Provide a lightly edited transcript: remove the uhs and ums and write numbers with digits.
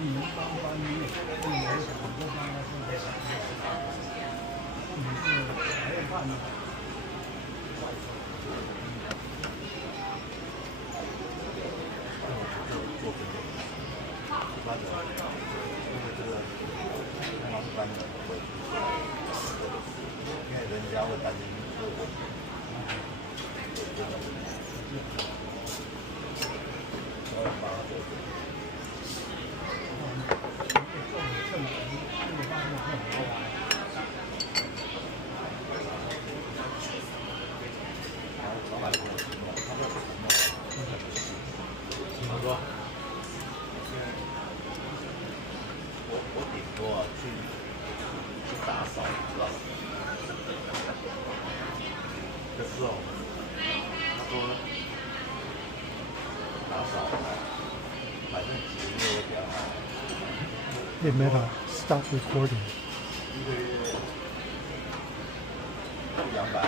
你们帮你也是有想过帮他做这个，你是还要看呢。做分类，一般的，因为这个一般的会，因为人家会担心这个问题。他说，我顶多去打扫，知道吗？可是哦，他说打扫反正几个月会比较好。Hey Meta, stop recording. 一个月200吧。